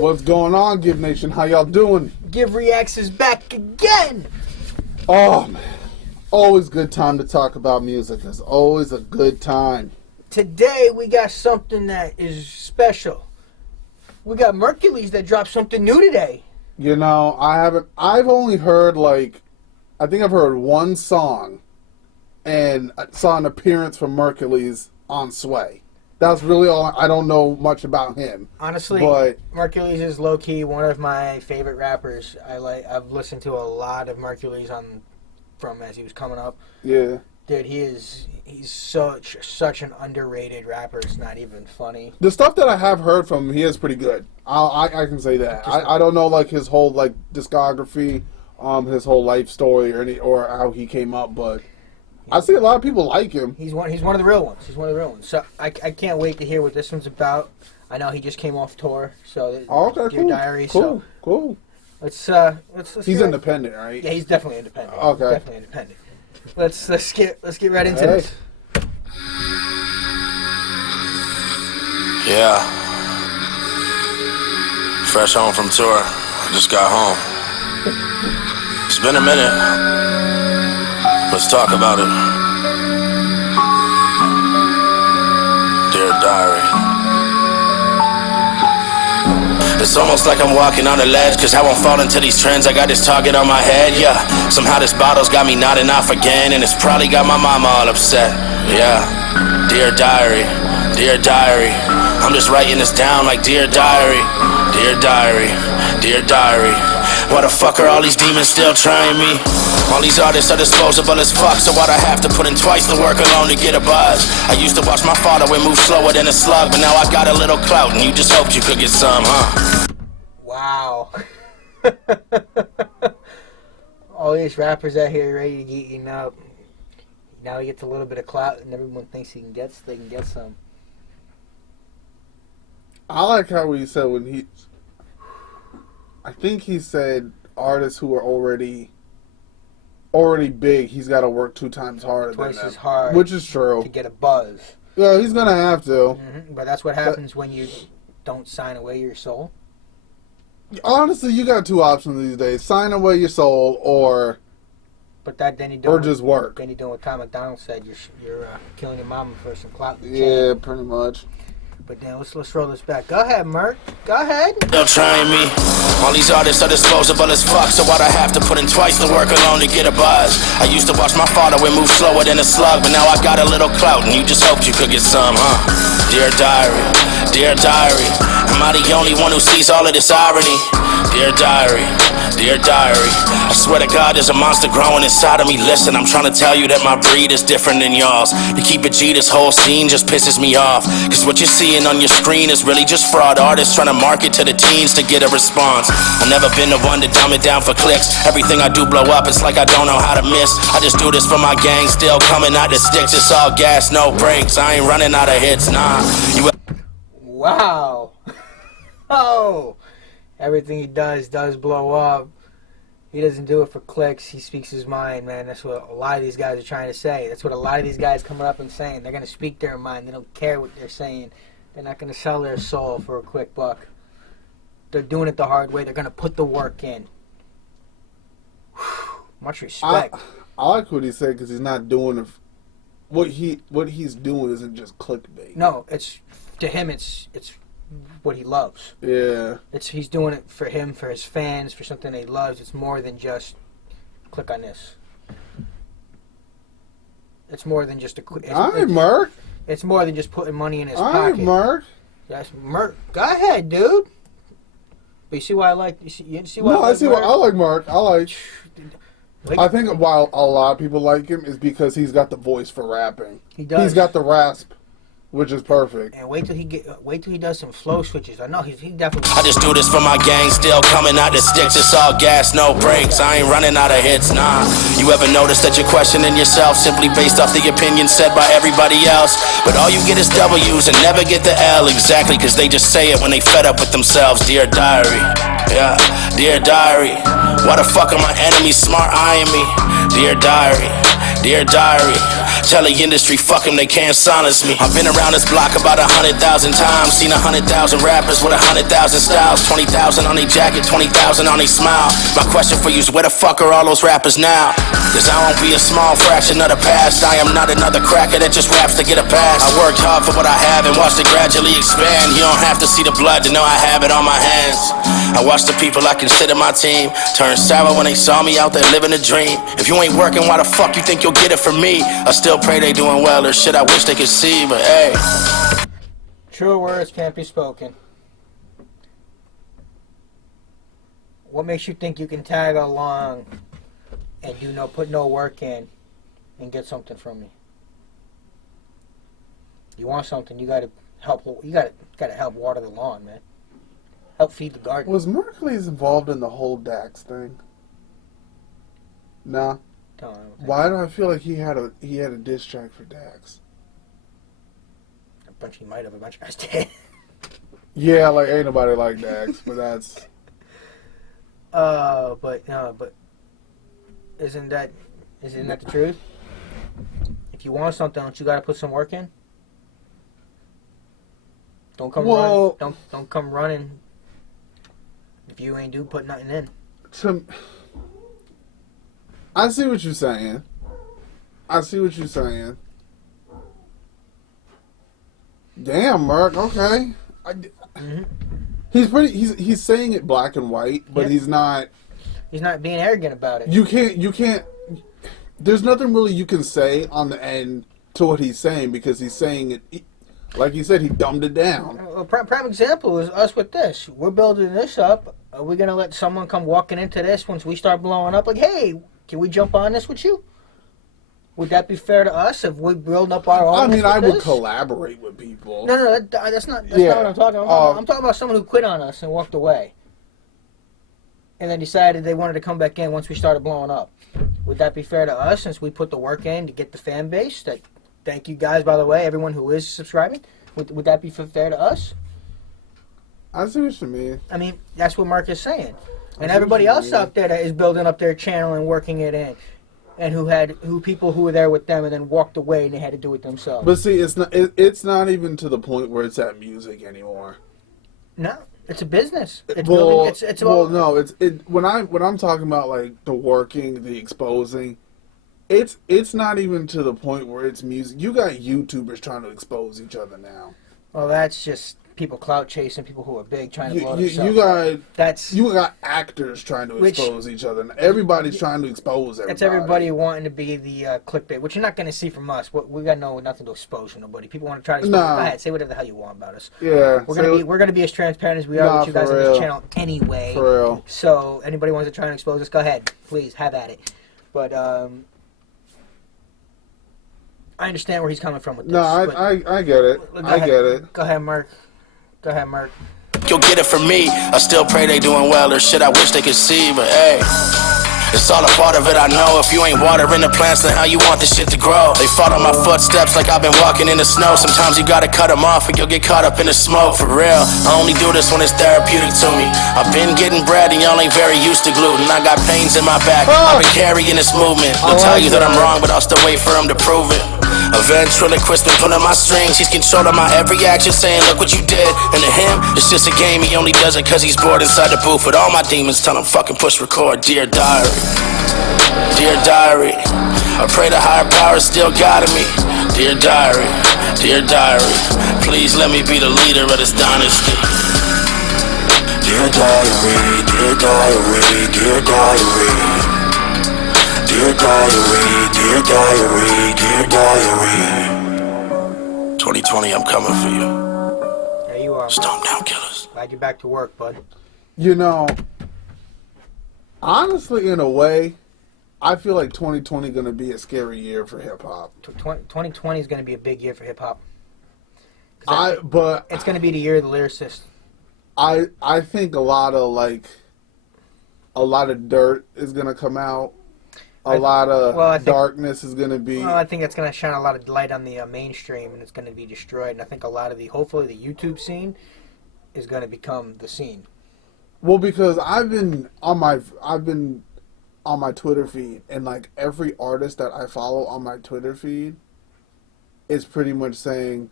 What's going on, Giv Nation? How y'all doing? Giv Reacts is back again. Oh, man. Always good time to talk about music. It's always a good time. Today, we got something that is special. We got Merkules that dropped something new today. You know, I've only heard, I think I've heard one song, and I saw an appearance from Merkules on Sway. That's really all. I don't know much about him. Honestly, but Merkules is low-key one of my favorite rappers. I've listened to a lot of Merkules from as he was coming up. Yeah. Dude, he's such an underrated rapper. It's not even funny. The stuff that I have heard from him, he is pretty good. I can say that. I don't know his whole discography, his whole life story or how he came up, but I see a lot of people like him. He's one of the real ones. He's one of the real ones. So I can't wait to hear what this one's about. I know he just came off tour, so okay, Dear cool. Diary. Cool. Let's he's independent, right? Yeah, he's definitely independent. Okay. Definitely independent. Let's get right into this. Yeah. Fresh home from tour. I just got home. It's been a minute. Let's talk about it. Dear Diary. It's almost like I'm walking on a ledge, cause I won't fall into these trends. I got this target on my head, yeah. Somehow this bottle's got me nodding off again, and it's probably got my mama all upset, yeah. Dear Diary, dear Diary, I'm just writing this down like Dear Diary. Dear Diary, dear Diary, why the fuck are all these demons still trying me? All these artists are disposable as fuck, so why'd I have to put in twice the work alone to get a buzz? I used to watch my father move slower than a slug, but now I got a little clout, and you just hoped you could get some, huh? Wow. All these rappers out here ready to get eaten up. Now he gets a little bit of clout, and everyone thinks they can get some. I like how he said I think he said artists who are already big, he's got to work 2 times harder Twice than them. as hard. Which is true. To get a buzz. Yeah, he's going to have to. Mm-hmm. But that's what happens when you don't sign away your soul. Honestly, you got 2 options these days. Sign away your soul or just work. Then you're doing what Tom McDonald said. You're killing your mama for some clout. Yeah, pretty much. But then let's roll this back. Go ahead, Merk. Go ahead. They're trying me. All these artists are disposable as fuck, so why'd I have to put in twice the work alone to get a buzz? I used to watch my father move slower than a slug, but now I got a little clout, and you just hoped you could get some, huh? Dear Diary, dear Diary, am I the only one who sees all of this irony? Dear Diary, dear Diary, I swear to God there's a monster growing inside of me. Listen, I'm trying to tell you that my breed is different than y'all's. To keep it G, this whole scene just pisses me off, cause what you're seeing on your screen is really just fraud artists trying to market to the teens to get a response. I've never been the one to dumb it down for clicks. Everything I do blow up, it's like I don't know how to miss. I just do this for my gang, still coming out the sticks. It's all gas, no brakes, I ain't running out of hits, nah. Wow. Oh, everything he does blow up. He doesn't do it for clicks. He speaks his mind, man. That's what a lot of these guys are trying to say. That's what a lot of these guys coming up and saying. They're going to speak their mind. They don't care what they're saying. They're not going to sell their soul for a quick buck. They're doing it the hard way. They're going to put the work in. Whew. Much respect. I like what he said because he's not doing it. What he's doing isn't just clickbait. No, to him it's what he loves. Yeah. He's doing it for him, for his fans, for something he loves. It's more than just click on this. It's more than just Merk. It's more than just putting money in his pocket. Merk. That's Merk. Go ahead, dude. But you see why I like? You see why? No, I see why I like Merk. I think why a lot of people like him is because he's got the voice for rapping. He does. He's got the rasp, which is perfect. And wait till he does some flow switches. I know he definitely. I just do this for my gang, still coming out the sticks. It's all gas, no brakes. I ain't running out of hits, nah. You ever notice that you're questioning yourself simply based off the opinions said by everybody else? But all you get is W's and never get the L, exactly, cause they just say it when they fed up with themselves. Dear Diary, yeah, Dear Diary, why the fuck are my enemies smart eyeing me? Dear Diary, dear Diary, Tell the industry, fuck them, they can't silence me. I've been around this block about 100,000 times. Seen 100,000 rappers with 100,000 styles. 20,000 on their jacket, 20,000 on their smile. My question for you is, where the fuck are all those rappers now? Cause I won't be a small fraction of the past. I am not another cracker that just raps to get a pass. I worked hard for what I have and watched it gradually expand. You don't have to see the blood to know I have it on my hands. I watched the people I consider my team turn sour when they saw me out there living a dream. If you ain't working, why the fuck you think you'll get it from me? I still pray they doing well, or shit I wish they could see, but hey. True words can't be spoken. What makes you think you can tag along and put no work in and get something from me? You want something, you gotta help. You gotta help water the lawn, man. Help feed the garden. Was Merkules involved in the whole Dax thing? Nah. Why do I feel like he had a diss track for Dax? He might have. A bunch of guys did. Yeah, like ain't nobody like Dax, but that's. But isn't that the truth? If you want something, don't you gotta put some work in? Don't come running. Don't come running if you ain't put nothing in. I see what you're saying. Damn, Merk. Okay. He's saying it black and white, but he's not. He's not being arrogant about it. You can't. There's nothing really you can say on the end to what he's saying because he's saying it. Like he said, he dumbed it down. A prime example is us with this. We're building this up. Are we gonna let someone come walking into this once we start blowing up? Like, hey, can we jump on this with you? Would that be fair to us if we build up our own? I mean, I would collaborate with people. No, that's not what I'm talking about. I'm talking about someone who quit on us and walked away, and then decided they wanted to come back in once we started blowing up. Would that be fair to us since we put the work in to get the fan base? Thank you guys, by the way, everyone who is subscribing. Would that be fair to us? I see what you mean. I mean, that's what Mark is saying. And everybody else out there that is building up their channel and working it in. And who people who were there with them and then walked away and they had to do it themselves. But see, it's not even to the point where it's at music anymore. No, it's a business. It's when I'm talking about like the working, the exposing, it's not even to the point where it's music. You got YouTubers trying to expose each other now. Well, that's just people clout chasing, people who are big trying to blow themselves. You got actors trying to expose each other. Everybody's trying to expose everybody. That's everybody wanting to be the clickbait, which you're not going to see from us. We got nothing to expose from nobody. People want to try to expose. Go ahead, say whatever the hell you want about us. Yeah, we're gonna be as transparent as we are with you guys on this channel anyway. For real. So anybody wants to try and expose us, go ahead, please have at it. But I understand where he's coming from with this. No, I get it. I get it. Go ahead, Mark. You'll get it from me. I still pray they doing well, or shit I wish they could see, but hey. It's all a part of it, I know. If you ain't watering the plants, then how you want this shit to grow? They follow my footsteps like I've been walking in the snow. Sometimes you gotta cut them off and you'll get caught up in the smoke, for real. I only do this when it's therapeutic to me. I've been getting bread and y'all ain't very used to gluten. I got pains in my back, I've been carrying this movement. They'll tell you that I'm wrong, but I'll still wait for them to prove it. A ventriloquist been pulling my strings. He's controlling my every action, saying look what you did. And to him, it's just a game. He only does it cause he's bored inside the booth. With all my demons tell him fucking push record. Dear diary, dear diary, I pray the higher power still guiding me. Dear diary, please let me be the leader of this dynasty. Dear diary, dear diary, dear diary. Dear diary, dear diary, dear diary. 2020, I'm coming for you. There you are. Stone down killers. Glad you're back to work, bud. You know, honestly, in a way, I feel like 2020 going to be a scary year for hip hop. 2020 is going to be a big year for hip hop. But it's going to be the year of the lyricist. I think a lot of dirt is going to come out. A lot of darkness is going to be... Well, I think it's going to shine a lot of light on the mainstream, and it's going to be destroyed. And I think a lot of hopefully the YouTube scene is going to become the scene. Well, because I've been on my Twitter feed, and like every artist that I follow on my Twitter feed is pretty much saying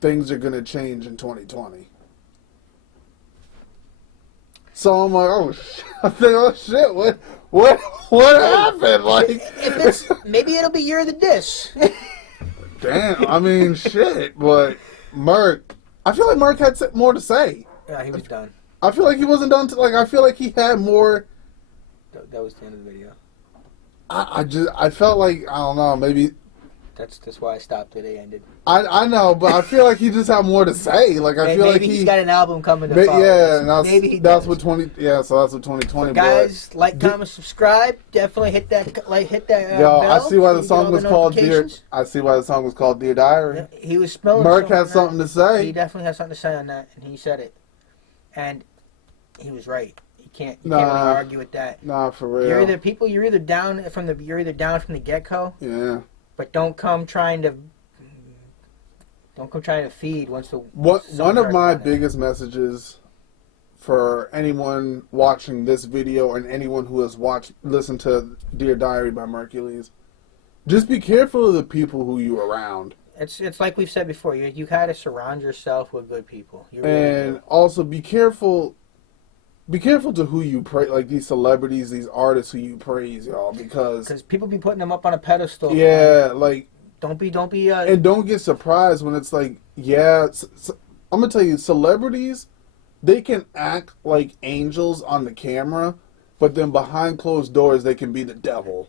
things are gonna change in 2020. So I'm like, oh shit! I think, oh shit! What happened? Like, if it's maybe it'll be year of the dish. damn. I mean, shit. But Merk, I feel like Merk had more to say. Yeah, he was done. I feel like he wasn't done. I feel like he had more. That was the end of the video. I felt like, I don't know, maybe. That's why I stopped it. It ended. I know, but I feel like he just had more to say. Like, I feel like he's got an album coming to follow. Yeah, and that's what 2020. Guys, like, comment, subscribe. Definitely hit that Yo, bell. I see why the song was called Dear. I see why the song was called Dear Diary. Yeah, he was spelling. Merk had something to say. He definitely had something to say on that, and he said it, and he was right. You can't really argue with that. Nah, for real. You're either down from the get go. Yeah. But don't come trying to feed once the. One of my biggest messages for anyone watching this video and anyone who has listened to Dear Diary by Merkules, just be careful of the people who you're around. It's like we've said before. You got to surround yourself with good people. And also be careful. Be careful to who you praise, like these celebrities, these artists who you praise, y'all, because people be putting them up on a pedestal. Yeah, man. Like don't be. And don't get surprised when it's like, yeah, I'm gonna tell you, celebrities, they can act like angels on the camera, but then behind closed doors they can be the devil.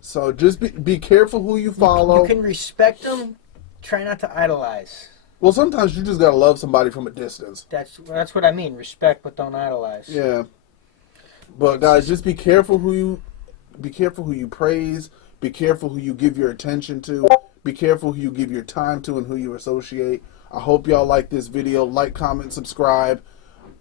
So just be careful who you follow. You can respect them. Try not to idolize. Well, sometimes you just gotta love somebody from a distance. That's what I mean. Respect, but don't idolize. Yeah. But guys, just be careful who you praise. Be careful who you give your attention to. Be careful who you give your time to and who you associate. I hope y'all like this video. Like, comment, subscribe.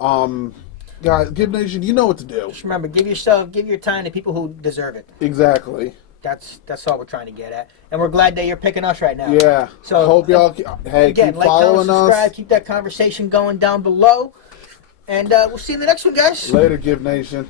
Guys, Giv Nation, you know what to do. Just remember, give your time to people who deserve it. Exactly. That's all we're trying to get at, and we're glad that you're picking us right now. Yeah. So hope y'all keep following us. Subscribe, keep that conversation going down below, and we'll see you in the next one, guys. Later, Giv Nation.